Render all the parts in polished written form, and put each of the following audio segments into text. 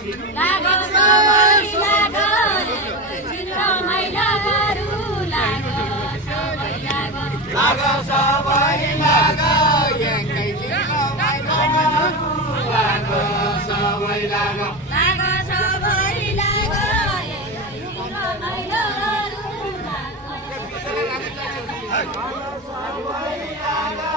लागो सबै लागो रमाइलो गरौँ लागो सबै लागो लागो सबै लागो एकैछिन रमाइलो गरौँ लागो सबै लागो लागो सबै लागो एकैछिन रमाइलो गरौँ लागो सबै लागो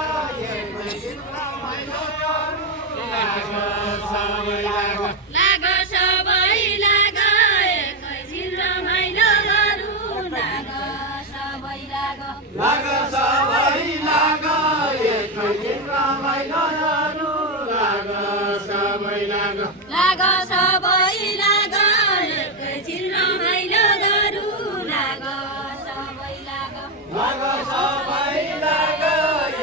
एकैछिन रमाइलो गरौँ लागो सबै लागो लागो सबै लागो एकैछिन रमाइलो गरौँ लागो सबै लागो लागो सबै लागो एकैछिन रमाइलो गरौँ लागो सबै लागो लागो सबै लागो एकैछिन रमाइलो गरौँ लागो सबै लागो लागो सबै लागो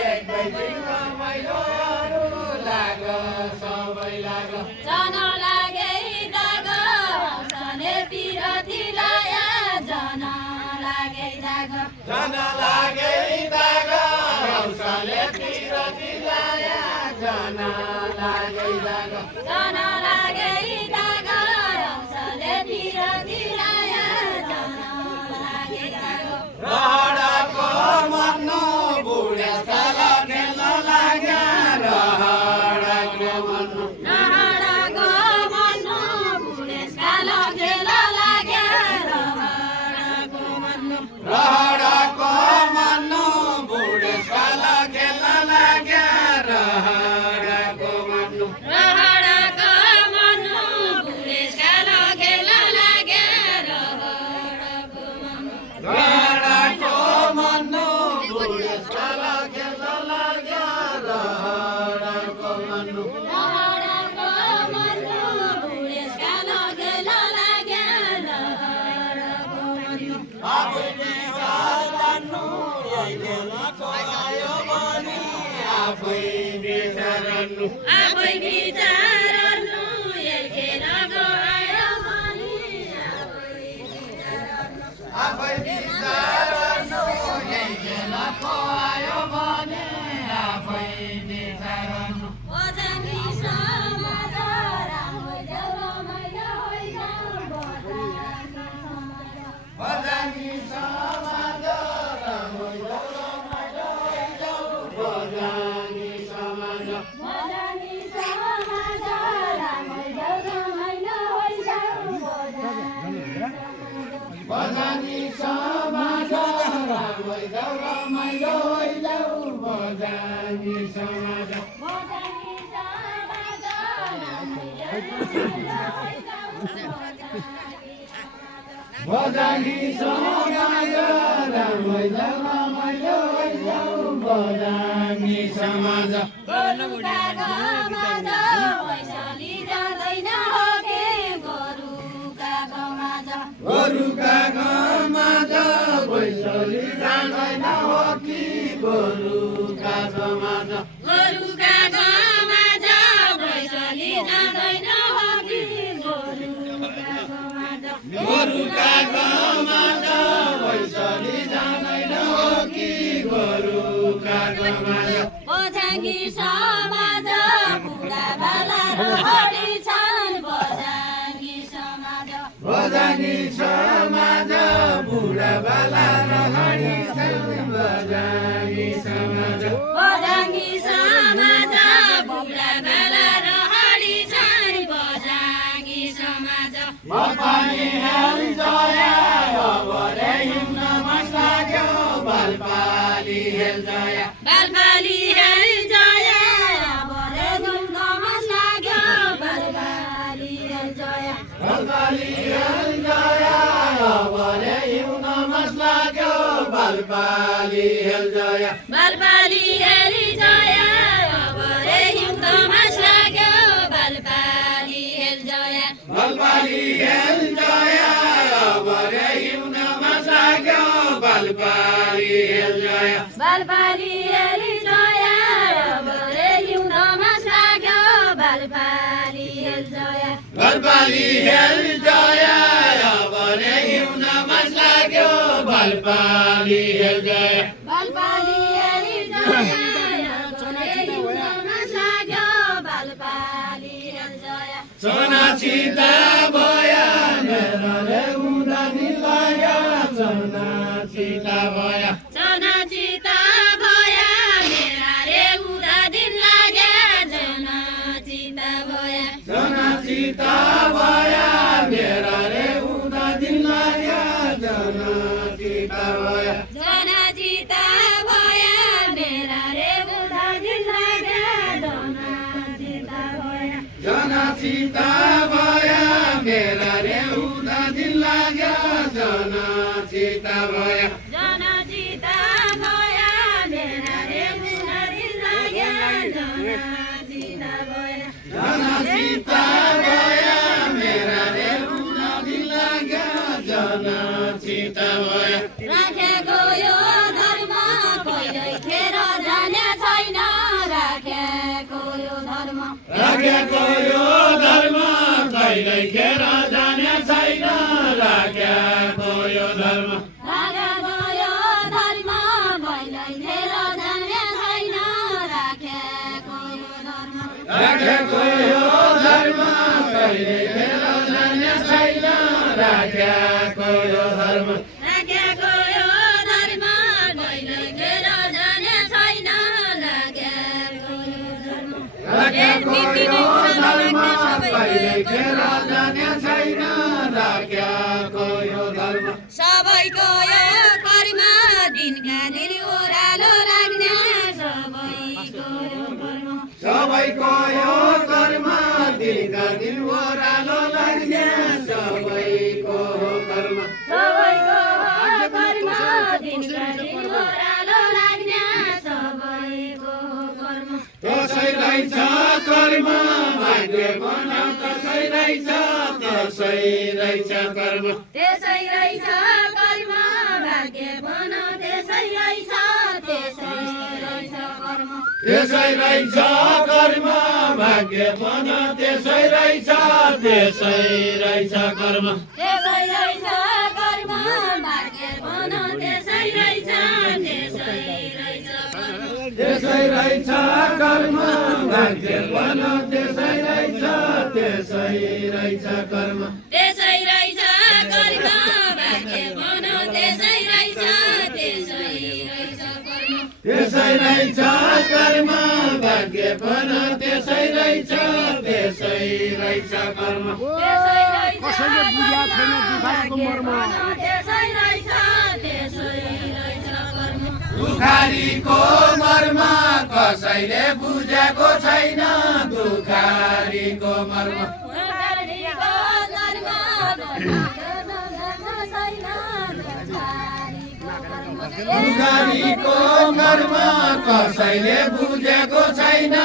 एकैछिन रमाइलो गरौँ लागो सबै लागो जन लागे दागो हौसले पिरती लाया जन लागे दागो जन लागे दागो हौसले पिरती लाया जन लागे दागो जन लागे दागो हौसले पिरती लाया जन लागे दागो रहडाको मन्नु बुढेसकाल खेल्न लाग्या रहडाको मन्नु रहडाको मन्नु बुढेसकाल खेल्न लाग्या रहडाको मन्नु रहडाको मन्नु बुढेसकाल खेल्न लाग्या रहडाको मन्नु रहडाको मन्नु बुढेसकाल खेल्न लाग्या रहडाको मन्नु रहडाको मन्नु बुढेसकाल खेल्न लाग्या रहडाको मन्नु रहडाको मन्नु बुढेसकाल खेल्न लाग्या रहडाको मन्नु आफै विचार गर्नु यही खेल्नको आयो भने आफै विचार गर्नु आफै विचारनु यही खेलको आयो भने आफै विचार गर्नु यही खेल्नको आयो भने आफै विचार गर्नु बजानी समाज राम्रो देउरो मैलो होइन बजानी समाज रमाइलो रमाइलो जाऊ बजानी समाज बजानी समाज राम्रो देउरो मैलो होइन बजानी समाज रमाइलो रमाइलो जाऊ बजानी समाज बजानी समाज राम्रो बजानी समाज रमाइलो रमाइलो जाऊ बजानी समाज वैशाली जाँदैन हो के गोरुका गमाज गोरुका गमाज वैशाली जाँदैन हो कि गोरुका समाज गोरुका गमाज वैशाली जाँदैन हो कि गोरुका गमाज गोरुका गमाज वैशाली जाँदैन हो कि गोरुका गमाज बझाङ्गी समाज बुढाबाला रहरी छन् बझाङ्गी समाज बजानी समाज बुढाबाला रहरी छन् बजानी समाज बझाङ्गी समाज बुढाबाला रहरी छन् बझाङ्गी समाज बलपाली हेल जया अबरे हिँड्न मन लाग्यो बलपाली हेल जया बालबाली हेल जया बरे धुमधमस लाग्यो बालबाली हेल जया बलपाली हेल जया अबरे हिँड्न मन लाग्यो बलपाली हेल जया बालबाली हेल जया बरे धुमधमस लाग्यो बालबाली हेल जया बलपाली हेल जया अबरे हिँड्न मन लाग्यो बलपाली हेल जया बालबाली हेल जया बरे धुमधमस लाग्यो बालबाली हेल जया बलपाली हेल जया अबरे हिँड्न मन लाग्यो बलपाली हेल जया बालबाली हेल जया बरे धुमधमस लाग्यो बालबाली हेल जया सोना सीता भया मेरा रे हुँदा दिन लाग्यो जना सीता भया जना सीता भया मेरा रे हुँदा दिन लाग्यो जना सीता भया जना सीता भया मेरा रे हुँदा दिन लाग्यो जना सीता भया जना सीता भया मेरा रे हुँदा दिन लाग्यो जना सीता भया जना सीता भया मेरा रे हुँदा दिन लाग्यो जना सीता भया जना सीता भया मेरा रे हुँदा दिन लाग्यो जना सीता भया जना सीता भया मेरा रे हुँदा दिन लाग्यो जना सीता भया राखेको यो धर्म कहिल्यै खेर जाने छैन राखेको यो धर्म राखेको यो धर्म कहिल्यै खेर जाने छैन राखेको यो धर्म राखेको यो धर्म कहिल्यै खेर जाने छैन राखेको यो धर्म राखेको यो धर्म कहिल्यै खेर जाने छैन राखेको यो धर्म राखेको यो धर्म कहिल्यै खेर जाने छैन राखेको यो धर्म राखेको यो धर्म कहिल्यै खेर जाने छैन राखेको यो धर्म सबैको यो कर्म दिनका दिन ओह्रालो लाग्ने सबैको यो कर्म सबैको यो कर्म दिनका दिन ओह्रालो लाग्ने सबैको कर्म सबैको कर्म दिनका दिन ओह्रालो लाग्ने सबैको कर्म त्यसै रहेछ कर्म भाग्य बनाउ त्यसै रहेछ कर्म त्यसै रहेछ कर्म भाग्य बनाउ त्यसै रहेछ कर्म त्यसै रहेछ कर्म भाग्य बनाउ त्यसै रहेछ कर्म त्यसै रहेछ कर्म भाग्य बनाउ त्यसै रहेछ कर्म त्यसै रहेछ कर्म भाग्य बनाउ त्यसै रहेछ कर्म त्यसै रहेछ कर्म भाग्य बनाउ त्यसै रहेछ कर्म त्यसै रहेछ कर्म भाग्य बनाउ त्यसै रहेछ कर्म त्यसै रहेछ कसैले बुझ्या छैन दुखारीको मर्म त्यसै रहेछ कर्म दुखारीको मर्म कसैले बुझेको छैन दुखारीको मर्म दुखारीको मर्म कसैले बुझेको छैन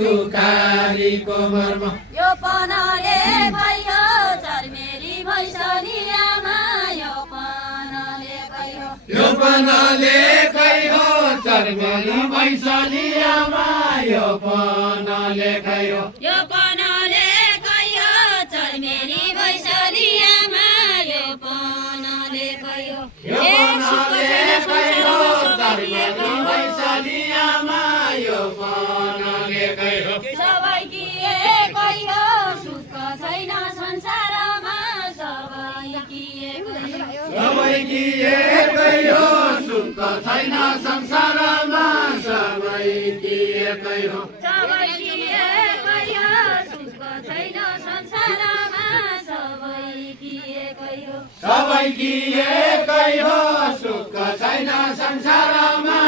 दुखारीको मर्म यो पनाले भयो चर्मेली भैसनी आमा यो पनाले भयो यो पनाले कै हो चर्मेली भैसनी आमा यो पनाले कै हो यो पनाले भयो चर्मेली भैसनी आमा यो पनाले भयो यो पनाले कै हो चर्मेली भैसनी आमा यो पनाले कै हो सबै किएकै हो सुख छैन संसारमा सबै किएकै हो सबै किएकै हो सुख छैन संसारमा सबै किएकै हो सबै किएकै हो सुख छैन संसारमा सबै किएकै हो सबै किएकै हो सुख छैन संसारमा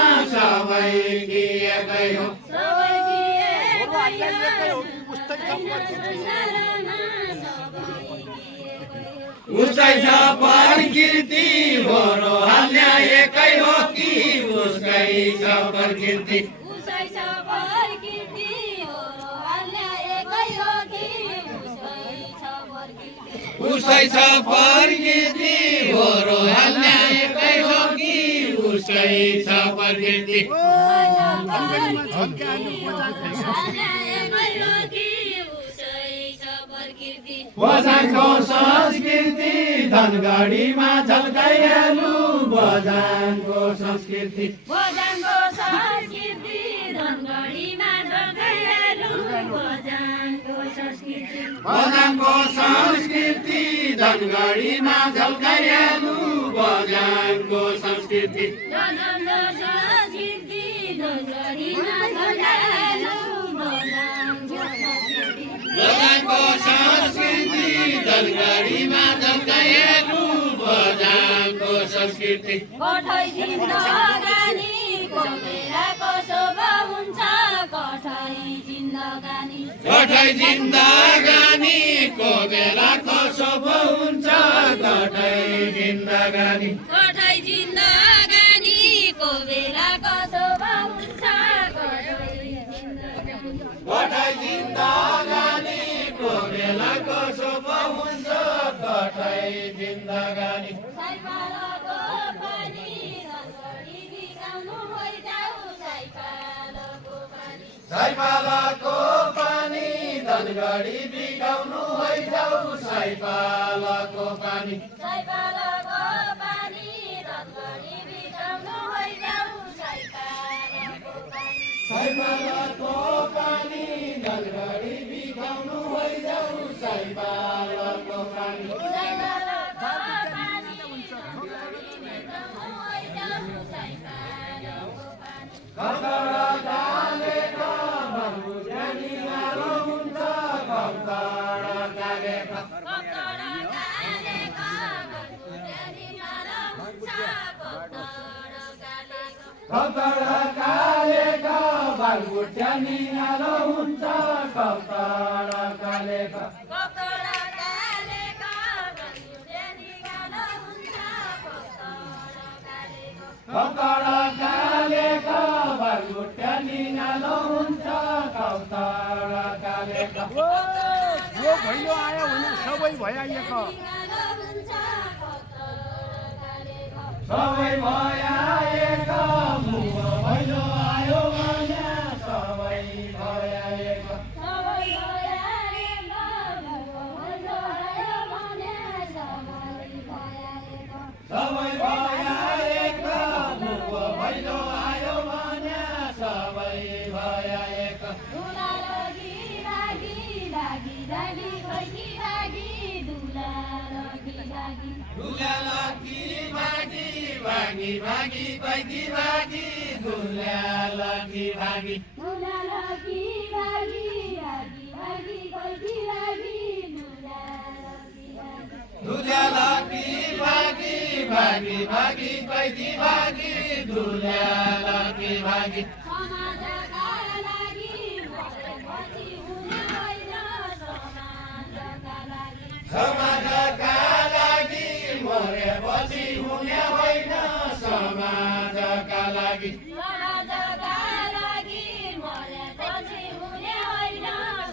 सबै किएकै हो सबै किएकै हो सुख छैन संसारमा सबै किएकै हो उसै छ प्रकृति होरो हाल्ने एकै हो कि उसकै छ प्रकृति उसै छ प्रकृति हो हाल्ने एकै हो कि उसै छ प्रकृति उसै छ प्रकृति होरो हाल्ने एकै हो कि उसकै छ प्रकृति बजाङको संस्कृति धनगढीमा झल्काइहालु बजाङको संस्कृति बजाङको संस्कृति धनगढीमा झल्काइहालु बजाङको संस्कृति बजाङको संस्कृति धनगढीमा झल्काइहाल्नु बजाङको संस्कृति बजाङको संस्कृति धनगढीमा झल्काइहाल्नु बजाङको संस्कृति कठै जिन्दगानीको बेलाको शोभा हुन्छ कठै जिन्दगानी कठै जिन्दगानीको बेलाको शोभा हुन्छ कठै जिन्दगानी कठै जिन्दगानीको बेलाको शोभा हुन्छ कठै जिन्दगानीको बेलाको शोभा हुन्छ कठै जिन्दगानी साइपालको पानी रसरी बिगाउनु होइजाऊ साइपालको पानी साइपालको पानी धनगढी बिगाउनु होइजाऊ साइपालको पानी साइपालको पानी रसरी बिगाउनु होइजाऊ साइपालको पानी साइपालको पानी धनगढी बिगाउनु होइजाऊ साइपालको पानी साइपालको पानी रसरी बिगाउनु होइजाऊ साइपालको पानी कतरा कालेका भन्नु ज्ञानी आलो हुन्छ कतरा कालेका कतरा कालेका भन्नु ज्ञानी आलो हुन्छ कतरा कालेका कतरा कालेका भन्नु ज्ञानी आलो हुन्छ कतरा कालेका कतरा कालेका भन्नु ज्ञानी आलो हुन्छ कतरा कालेका कतरा कालेका भन्नु ज्ञानी आलो हुन्छ कतरा कालेका यो भैलो आयो भने सबै भइआइएको सबै भइआएका मुख भैलो आयो भने सबै भइआएका सबै भइआएका मुख भैलो आयो भने सबै भइआएका दुला लकी भागी भागी भागी भागी भागी दुला लकी भागी दुला लकी भागी भागी भागी भागी भागी दुला लकी भागी समाजका लागि मरेपछि हुने होइन समाजका लागि समाजका लागि मरेपछि हुने होइन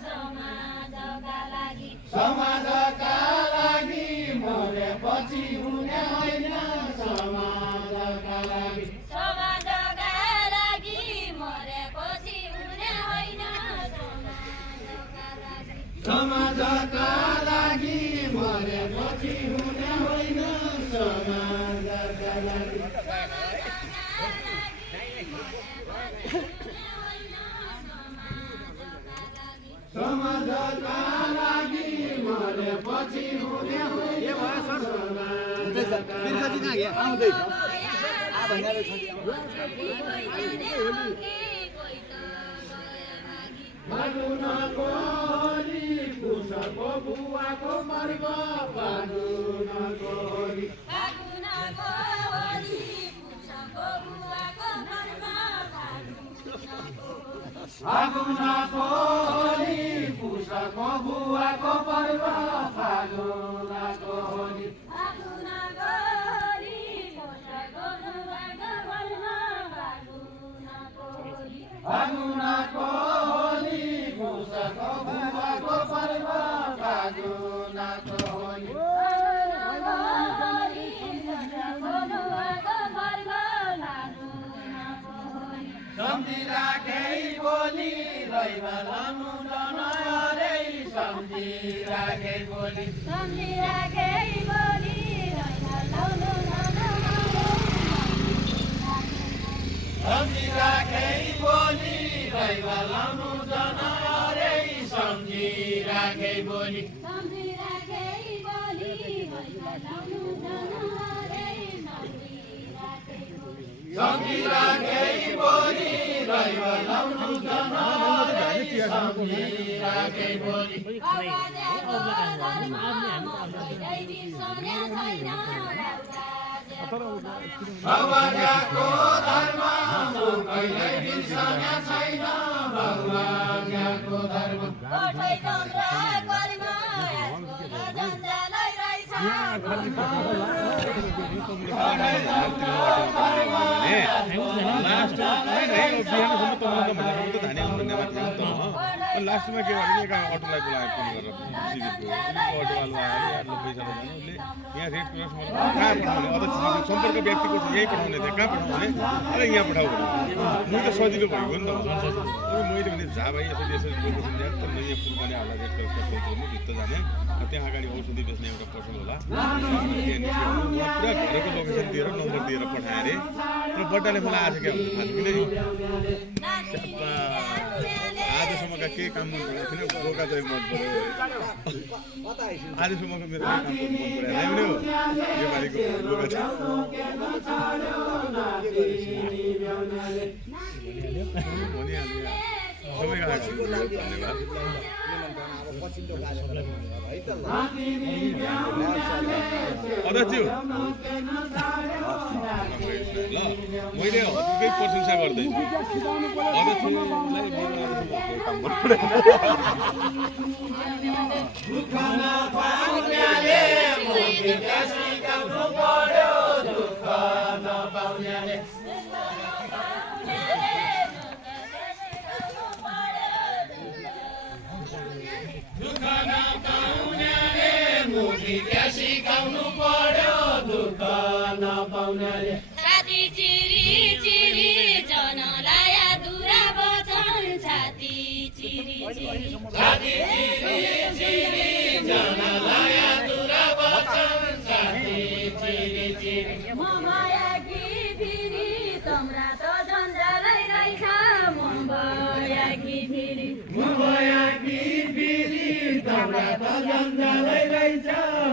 समाजका लागि समाजका लागि मरेपछि हुने होइन समाजका लागि समाजका लागि मरेपछि हुने होइन समाजका लागि समाजका लागि मरेपछि हुने होइन समाजका लागि समाजका लागि मरेपछि हुने होइन समाजका लागि समाजका लागि मरेपछि हुने होइन फागुनको होली पुषको बुवाको पर्व फागुनको होली फागुनको होली पुषको बुवाको पर्व फागुनको होली पुषको बुवाको पर्व फागुनको होली फागुनको होली पुषको बुवाको पर्व फागुनको होली फागुनको होली पुषको बुवाको पर्व फागुनको होली सम्झिराखे बोली रैवालानु जनारे सम्झिराखे बोली सम्झिराखे बोली रैवालानु सम्झिराखे बोली रैवालानु जनारे सम्झिराखे बोली सम्झिराखे बोली लाउनु जनहरे सम्झिराखे बोली सम्झिराखे बोली रैव लाउनु जनहरे सम्झिराखे बोली भगवानको धर्म कहिल्यै बिर्सने छैन भगवानको धर्म कठै चन्द्र कर्म जन्जालै रहेछ लास्टमा के भने एक अटोलाई बोलायो फोन गरेर सिभिलको अटोवाला आयो यार पैसा लगाउनु यहाँ रेड क्रसमा कहाँ पठाउने अझ सम्पर्क व्यक्तिको यहीँ पठाउने थियो कहाँ पठाउने अरे यहाँ पठाऊ भने त सजिलो भएको नि त मैले भने जा भाइ यसरी यसरी बोल्नु पर्ने तर म यहाँ पुलमाने होला रेड क्रसको खोज्नु भित्र जाने त्यहाँ अगाडि औषधि बेच्ने एउटा पसल होला पुरा घरको लोकेसन दिएर नम्बर दिएर पठाएँ अरे र बड्डाले मलाई आज क्या आज किन आजसम्मका केही काम मन परेको थिएन रोका चाहिँ मन पऱ्यो आजसम्मको मेरो काम मन परेन हो यो पालिको रोका चाहिँ भनिहाल्यो सबैको धन्यवाद अध्यक्ष ल मैले हजुरकै प्रशंसा गर्दैछु अध्यक्षलाई काम गर्नु सिकाउनु पर्यो दुःख नपाउनाले छाती चिरी चिरी जनलाया दुरा बचन छाती चिरी चिरी छाती चिरी चिरी जनलाया दुरा बचन छाती चिरी चिरी म भयाकी फेरि तम्रा त जन्जालै रहेछ म भयाकी फेरि तम्रा त जन्जालै रहेछ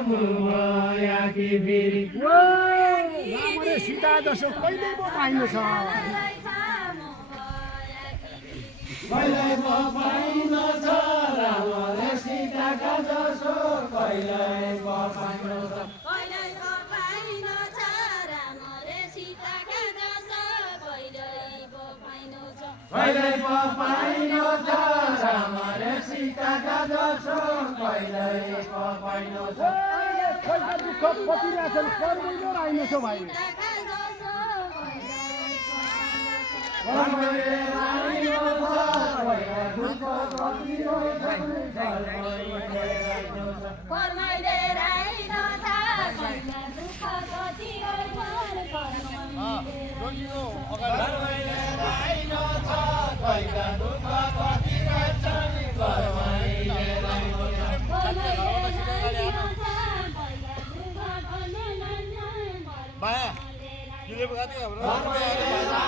म भयाकी फेरि रामले सीता जसो कहिल्यै पो पाइनु छ कहिल्यै पो पाइनु छ रामले सीताका जसो कहिल्यै पो पाइनु छ कहिल्यै पो पाइनु छ रामले सीताका जसो कहिल्यै पो पाइनु छ कहिल्यै पो पाइनु छ रामले सीताका जसो कहिल्यै पो पाइनु छ खोइका दुःख पतिरहेछन् कर्मैले आइनु छ भाइ कर्मैले आइनु छ दुःख कर्मैले राइनु छ दुःख कति कर्मैले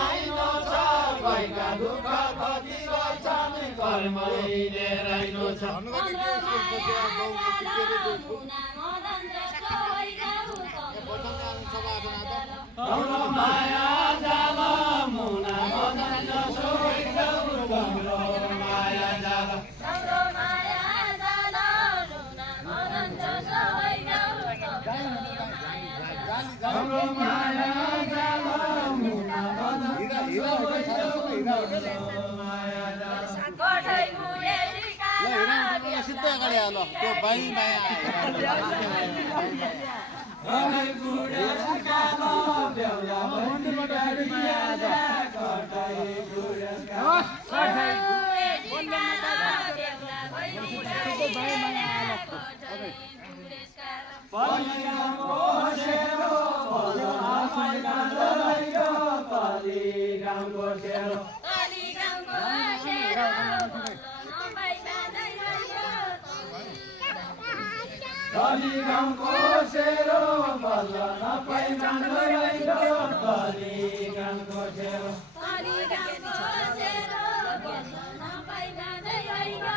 आइनु छ कहिल्यै दुःख कति गर्छन् कर्मैले आइनु छ कर्मैले राइनु छ हाम्रो माया जाल मुना मदन जसो हाम्रो माया जाल हाम्रो माया जाल मुना मदन जसो माया जाल कठै मुले सिधै अगाडि आयो ल त्यो बाई माया कठै गुडे कालो बेउला मन्दिरबाट माया जा कठै गुडे कालो पलिगामको सेरो पलिगामको सेरो पलिगामको सेरो कलिगामको सेरो बल्ल नपाइ मान्दैलो कलिगामको सेरो कलिगामको सेरो बल्ल नपाइ मान्दैलो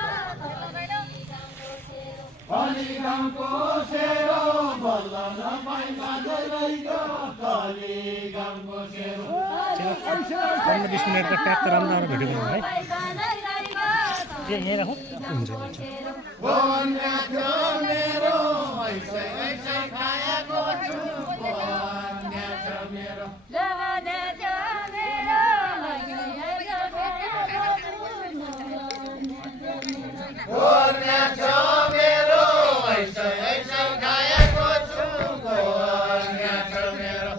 कालीगाउँको सेरो बल्ल नपाई बाजेको कालीगाउँको सेरो 15-20 मिनट का ट्याग राम्रो भिडियो बनाउनु है यही राखौँ हुन्छ बोन्या थियो मेरो ऐसै ऐसै खाएको छु बोन्या थियो मेरो बोन्या थियो मेरो ऐसै ऐसै खाएको छु बोन्या थियो मेरो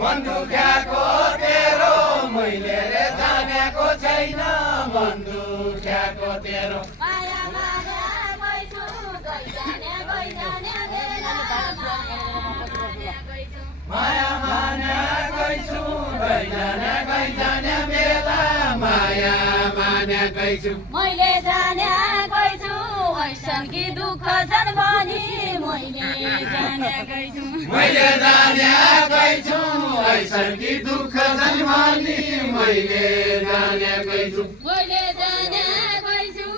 मन दुख्याको तेरो मैले रे जानेको छैन मन दुख्याको तेरो माया माया गइछु गइजाने माया माया गइछु गइजाने बेला माया माया गइछु मैले जाने गइछु ऐसन कि दुःख छन् भनी मैले जाने गइछु मैले जाने गइछु ऐसन कि दुःख छन् भनी मैले जाने गइछु मैले जाने गइछु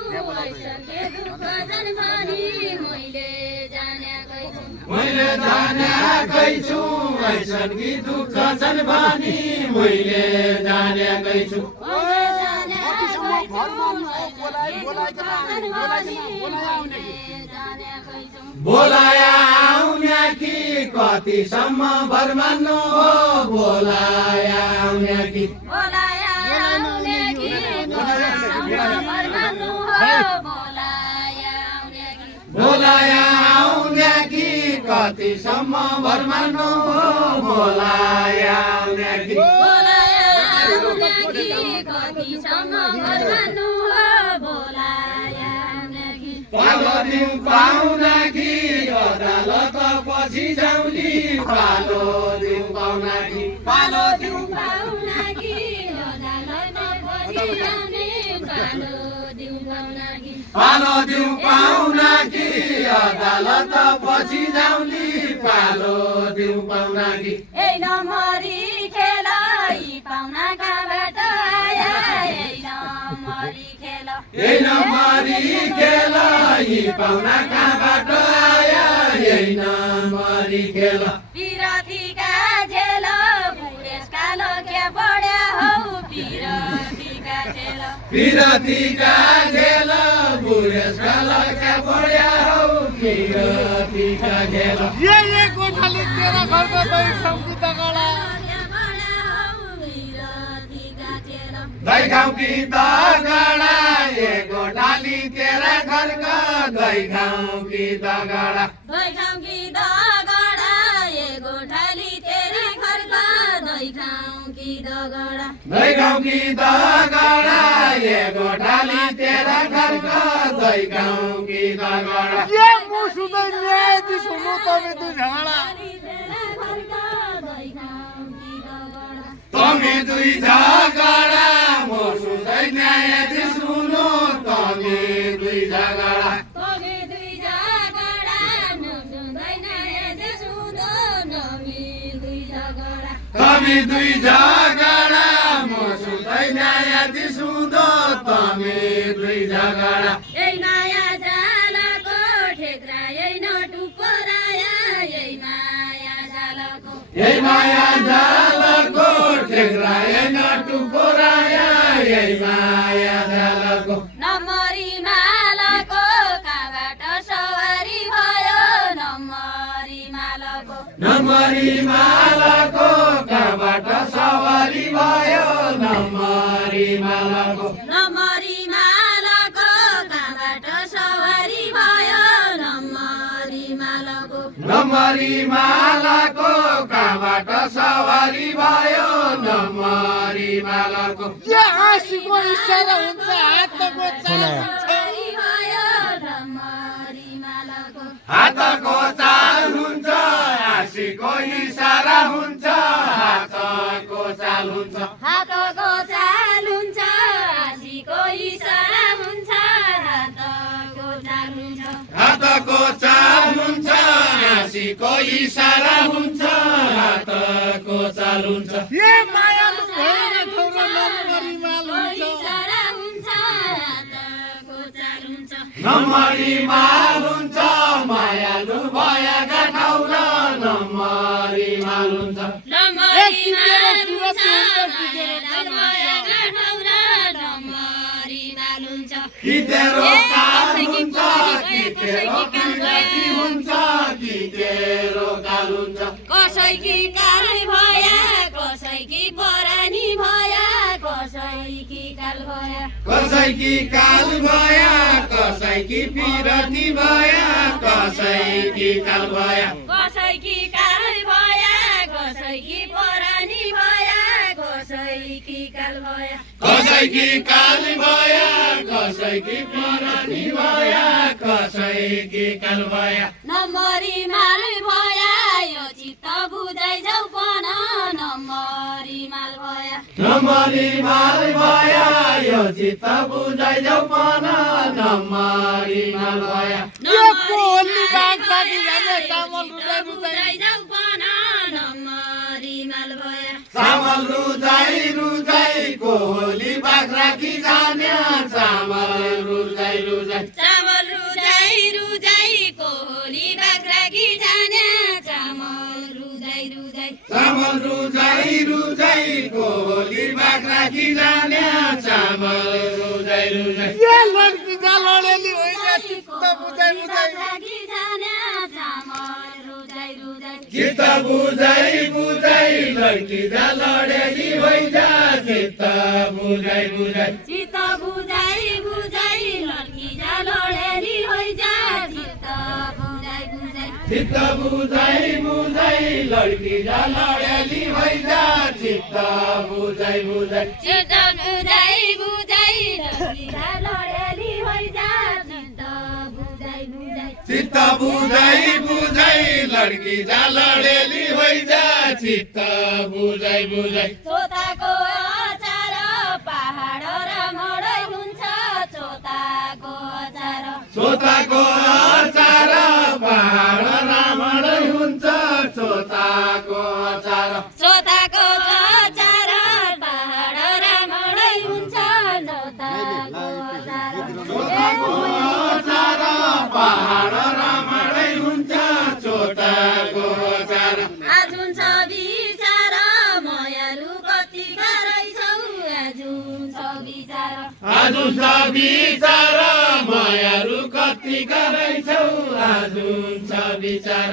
ऐसन कि दुःख छन् भनी मैले जाने गइछु मैले जाने गइछु ऐसन कि दुःख छन् भनी मैले जाने गइछु बोलाया आउने कि कतिसम्म भर मान्नु हो बोलाया आउने कि बोलाया आउने कि कतिसम्म भर मान्नु हो बोलाया आउने कि पालो दिउँ पाउना कि अदालत पछि जाउने पालो दिउँ पाउना कि पालो दिउँ पाउना कि अदालत पछि जाउने पालो दिउँ पाउना कि पालो दिउँ पाउना कि अदालत पछि जाउने पालो दिउँ पाउना कि ए नमरी खेला यी पाउना कहाँबाट आया ए नमरी खेला यही नमरी खेला यी पाउना कहाँबाट आया यही नमरी खेला पिरतीका झेल बुढेसका लोके बढ्या हौ पिरतीका झेल पिरतीका झेल बुढेसका लोके बढ्या हौ पिरतीका झेल ये गोठाली तेरा घरको दही ठाउँकी तगडा दही ठाउँकी तगडा ये गोठाली तेरा घरका दही ठाउँकी तगडा दही ठाउँकी दगडा ए गोठाली तेरे घरका दही ठाउँकी दगडा दही ठाउँकी तगडा ये गोठाली तेरा घरका दही ठाउँकी तगडा ये मुसुदै न्यायाधीश हुनु तपाईँ दुई झगडा तमी दुई झगडा म सुझै न्यायाधीश हुनु तमी दुई झगडा तमी दुई झगडा नसुन्दै न्यायाधीश हुँदो नमी दुई झगडा तमी दुई झगडा म सुझै न्यायाधीश हुँदो तमी दुई झगडा यही माया जालको ठेक्रा यही नटु पराया यही माया जालको यही माया जालको ठेक्रा यही नटु पोराया यही माया जालको नम्बरी मालाको कहाँबाट सवारी भयो नम्बरी मालाको नम्बरी मालाको कहाँबाट सवारी भयो नम्बरी मालाको नम्बरी मालाको कहाँबाट सवारी भयो नम्बरी मालाको नम्बरी मालाको कहाँबाट सवारी भयो नम्बरी मालाको ये हाँसीको इसारा हुन्छ हातको चाल सवारी भयो नम्बरी मालाको हातको चाल हुन्छ हाँसीको इसारा हुन्छ हातको चाल हुन्छ हातको चाल हुन्छ हाँसीको इसारा हुन्छ हातको चाल हुन्छ हातको चाल हुन्छ हाँसीको इसारा हुन्छ हातको चाल हुन्छ ये मायालु भएन थोरो नम्बरी माल हुन्छ मायालु भएका ठाउँ र नम्बरी माल हुन्छ नम्बरी माल हुन्छ मायालु भएका ठाउँ र नम्बरी माल हुन्छ कि तेरो काल हुन्छ कि तेरो किराती हुन्छ कि तेरो काल हुन्छ कसैकी काल भया कसैकी परानी भया कसैकी काल भया कसैकी काल भया कसैकी पिरती भया कसैकी काल भया कसैकी काल भया कसैकी परानी भया कसैकी काल भया कसैकी काल भया कसैकी पिरती भया कसैकी काल भया नम्बरी माल भया यो चित्त बुझाइ जाऊ पन नम्बरी माल भया नम्बरी माल भया यो चित्त बुझाइ जाऊ पन नम्बरी माल भया नम्बरी बुझाइ जाऊ पन नम्बरी माल भया चामल रुजाइ रुजाइ कोली बाख्रा कि जान्या चामल रुजाइ रुजाइ चामल रुजाइ रुजाइ कोली बाख्रा कि जान्या चामल रुजाइ रुजाइ चामल रुजाइ रुजाइ कोली बाख्रा कि जान्या चामल रुजाइ रुजाइ चित्त बुझाइ बुझाइ लड्की जा लडेली भइजा चित्त बुझाइ बुझाइ चित्त बुझाइ बुझाइ लड्की जा लडेली होइजा चित्त बुझाइ बुझाइ चित्त बुझाइ बुझाइ लड्की जा लडेली भइजा चित्त बुझाइ बुझाइ चित्त बुझाइ बुझाइ लड्की जा लडेली होइजा चित्त बुझाइ बुझाइ चित्त बुझाइ बुझाइ लड्की जा लडेली भइजा चित्त बुझाइ बुझाइ चोताको अचार पहाड र मडै हुन्छ चोताको अचार चोताको अचार पहाड रामणै हुन्छ चोताको अचार चोताको अचार पहाड र मडै हुन्छ चोताको अचार चोताको अचार पहाड रामणै हुन्छ चोताको अचार आज हुन्छ विचार मयालु कति गरेछौ आज हुन्छ विचार आज हुन्छ विचार मायालु कति गरेछौ आज हुन्छ विचार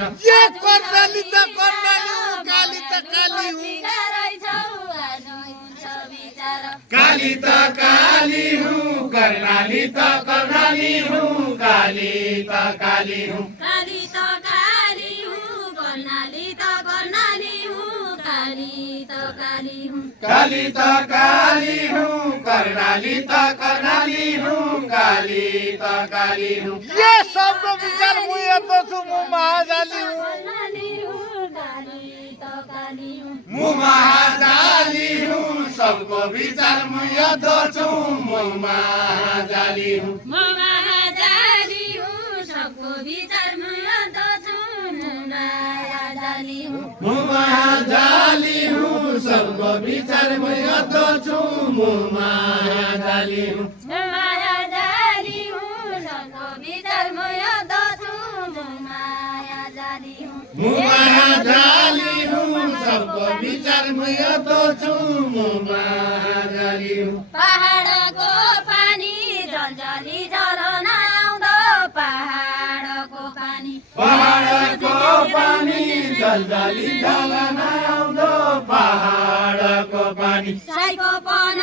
कर्णाली त काली त काली गरेछौ आज हुन्छ विचार काली त काली हुँ कर्णाली त कर्णाली हुँ काली त काली हुँ काली त काली हुँ कर्णाली त कर्णाली हुँ काली त काली हुँ काली त काली हुँ कर्णाली त कर्णाली हुँ काली त काली हुँ ये सबको विचार म यतो छु म महाजाली हुँ कर्णाली हुँ काली त काली हुँ म महाजाली हुँ सबको विचार म यतो छु म महाजाली हुँ म महाजाली हुँ सबको विचार म यतो छु म महाजाली हुँ म महाजाली हुँ सबको विचार म यतो छु म महाजाली हुँ म महाजाली हुँ सबको विचार म यतो छु म महाजाली हुँ म महाजाली हुँ सबको विचार म यतो छु म महाजाली हुँ पहाडको पानी जलजली जलन आउँदो पहाडको पानी पहाडको पानी जलजली जलन आउँदो पहाडको पानी साइको पन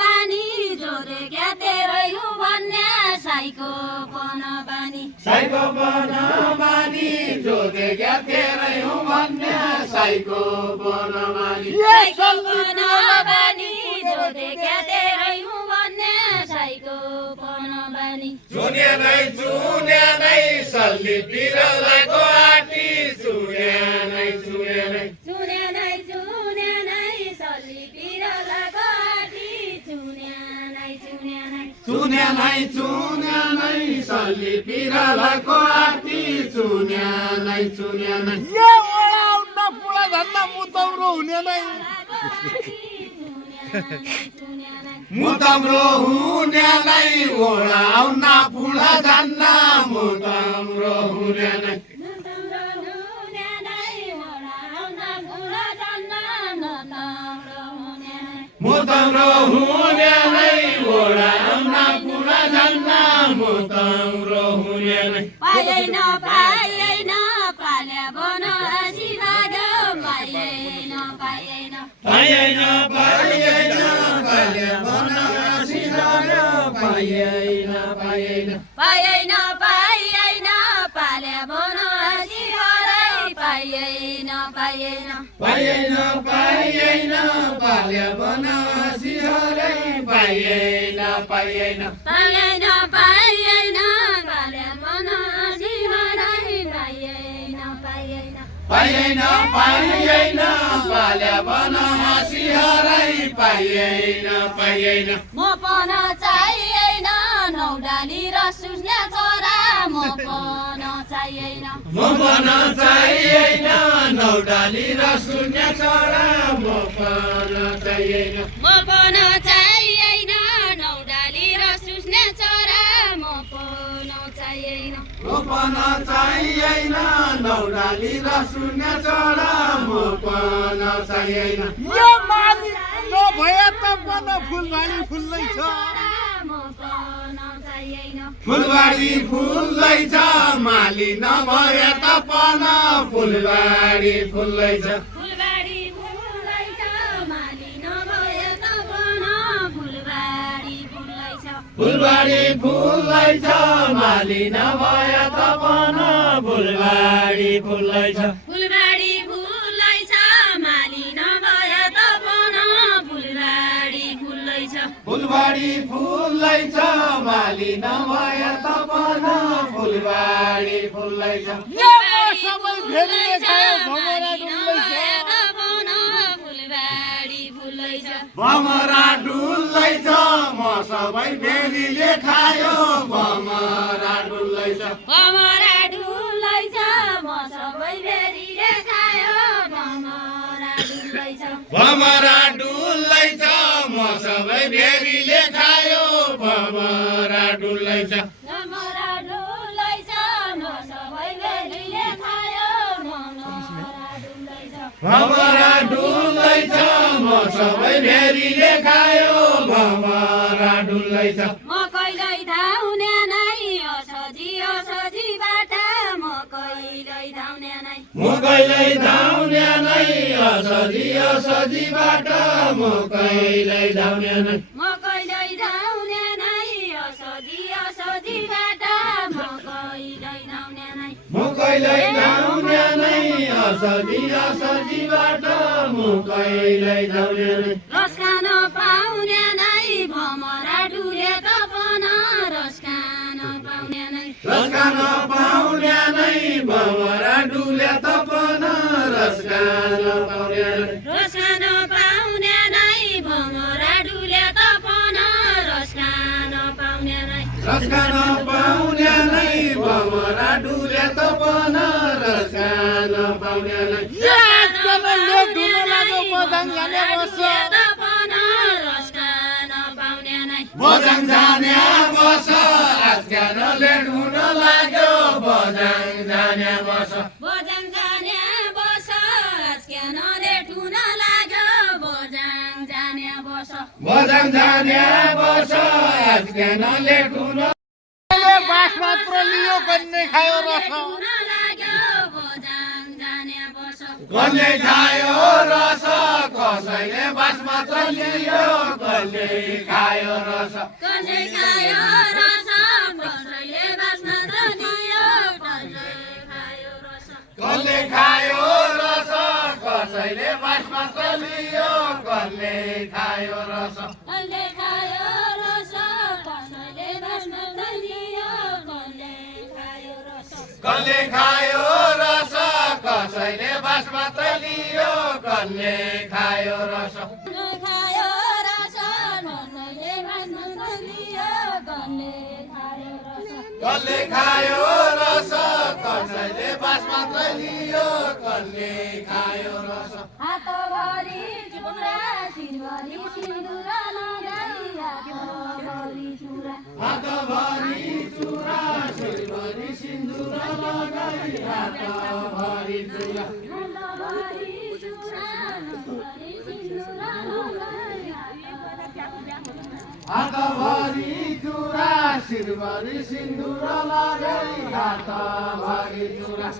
बानी जोरे क्या तेरै हुँ भन्ने साइको पन बानी साइको बन बानी जो देख्या तेरै हुँ भन्ने साइको बन बानी साइको पन बानी जोरे क्या तेरै हुँ भन्ने साइको पन बानी चुन्या नै सल्ली पिरौलाको आटी चुन्या नै चुने नै सल्ली पिरौलाको आटी चुन्या नै सल्ली पिरौलाको आटी चुन्या नै ये वडा उठ्न पुरा धन्दा मुतौरो हुने नै मुतम्रो हुन्यानै ओडाउना पुडा जान्न मुतम्रो हुन्यानै मुतम्रो हुन्यानै ओडाउना पुडा जान्न मुतम्रो हुन्यानै पाएन पाएन पाल्या बन आशीर्वाद पाएन पाएन पाएन पाएन पाल्या बन आशीर्वाद पाएन पाएन पाएन पाएन पाल्या बन आशीर्वाद पाएन पाएन पाएन पाएन पाल्या बन आशीर्वाद पाएन पाएन पाएन पाएन पाल्या बन आशीर्वाद पाएन पाएन पाएन पाएन पाल्या बन आशीर्वाद पाएन पाएन म पन चाहिएन नौडाली र सुस्ने चरा म पन चाहिएन म पन चाहिएन नौडाली र शून्य चरा म पन चाहिएन म पन चाहिएन नौडाली र सुस्ने चरा म पन चाहिएन म पन चाहिएन नौडाली र शून्य चरा म पन चाहिएन यो माली नभए त मन फुलबारी फुल्दै छ म पन चाहिएन फुलबारी फुल्दैछ माली नभए त पन फुलबारी फुल्दैछ फुलबारी फुल्दैछ माली नभए त पन फुलबारी फुल्दैछ फुलबारी फुल्दैछ माली नभए त पन फुलबारी फुल्दैछ फुलबारी फुल्दैछ माली नभए त पन फुलबारी फुल्दैछ फुलबारी फुल्दैछ माली नभए त पन फुलबारी फुल्दैछ यो सबै भेरिले खायो भमरा डुल्दैछ भमरा डुल्दैछ भमरा डुल्दैछ म सबै भेरीले खायो भमरा डुल्दैछ भमरा डुल्दैछ म सबै भेरीले खायो भमरा डुल्दैछ भमरा डुल्दैछ म सबै भेरीले खायो भमरा डुल्दैछ भमरा डुल्दैछ म सबै भेरीले खायो भमरा डुल्दैछ भमरा डुल्दैछ म सबै भेरीले खायो भमरा डुल्दैछ म कहिल्यै धाउने नै असजी असजीबाट म कहिल्यै धाउने नै म कहिल्यै धाउने नै असजी असजीबाट म कहिल्यै धाउने नै म कहिल्यै धाउने नै असजी असजीबाट म कहिल्यै धाउने नै म कहिल्यै धाउने नै असजी असजीबाट म कहिल्यै धाउने नै रस खान पाउने नै भमरा डुले त पन रस खान पाउने नै रस खान पाउने नै भमरा डुले त पन रस खान पाउने नै रस खान पाउने नै भमरा डुले त पन रस खान पाउने नै रस खान पाउने नै भमरा डुले त पन रस खान पाउने नै यो आजकल लेट हुन लाग्यो बजाङ जाने बस त पन रस खान पाउने नै बजाङ जाने बस आजकल लेट हुन लाग्यो बजाङ जाने बस बजाङ जाने बस आजकल लेट हुन लाग्यो बजाङ जाने बस बजाङ जाने बस आजकल लेट हुन बास मात्र लियो कन्ने खायो रस हुन लाग्यो बजाङ जाने बस कसले खायो रस कसैले बास मात्र लियो कसले खायो रस कसले खायो रस कसैले बास मात्र लियो कसले खायो रस कसले खायो रस कसैले बास मात्र लियो कसले खायो रस कसले खायो रस कसैले बास मात्र लियो कसले खायो रस कसले खायो रस कसैले बास मात्र लियो कसले खायो रस कसले खायो रस कसैले बास मात्र लियो कसले खायो रस कसले खायो रस कसैले बास मात्र लियो कसले खायो रस हातभरि चुरा सिरुवा सिलगढी सिन्दुर लगाई हातभरि चुरा हातभरि चुरा सिलगढी सिन्दुर लगाई हातभरि चुरा हातभरि चुरा सिलगढी सिन्दुर लगाई हातभरि चुरा सिलगढी सिन्दुर लगाई हातभरि चुरा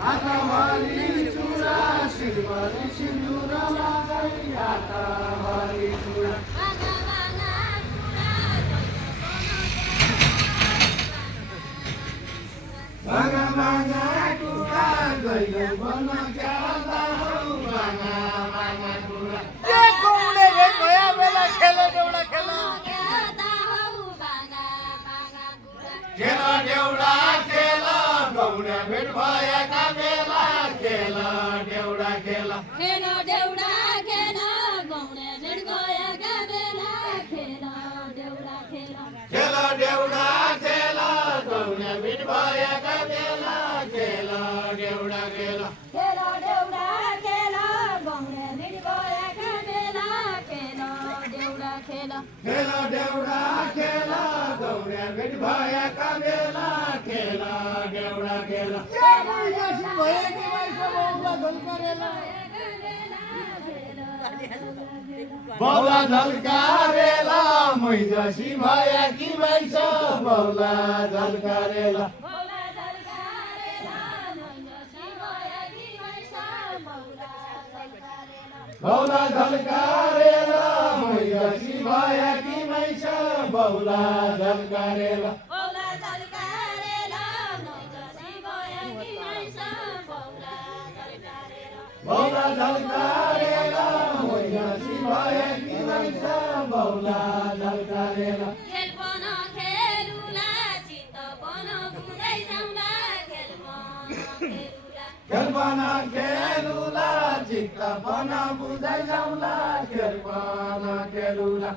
हातभरि चुरा सिलगढी सिन्दुर लगाई हातभरि चुरा भागा भागा टुक्रा गइले बन क्याला हौ भागा भागा टुक्रा के गौडे भेट भया बेला खेला देउडा खेला खेल देउडा खेल गौडे भेट भएका बेला खेल देउडा खेल खेल देउडा खेल गौडे भेट भएका बेला खेल देउडा खेल खेल देउडा खेल गौडे भेट भएका बेला खेल देउडा खेल खेल देउडा खेल गौडे भेट भएका बेला खेल देउडा खेल खेल देउडा खेल गौडे भेट भएका बेला खेल देउडा खेल भएकी माइस बौला झल्कारेला बौला झल्कारेला मैजसी भएकी भैस बौला झल्कारेला बौला झल्कारेला मैजसी भएकी भैस बौला झल्कारेला बौला झल्कारेला मैजसी भएकी भैस बौला झल्कारेला बौला झल्कारेला मैजसी भएकी भैस बौला झल्कारेला बौला झल्कारेला मैजसी भएकी भैस बौला झल्कारेला खेल पन खेलुला चित्त पन बुझै जाउँला खेल पन खेलुला खेल खेलुला चित्त पन बुझै जाउँला खेल खेलुला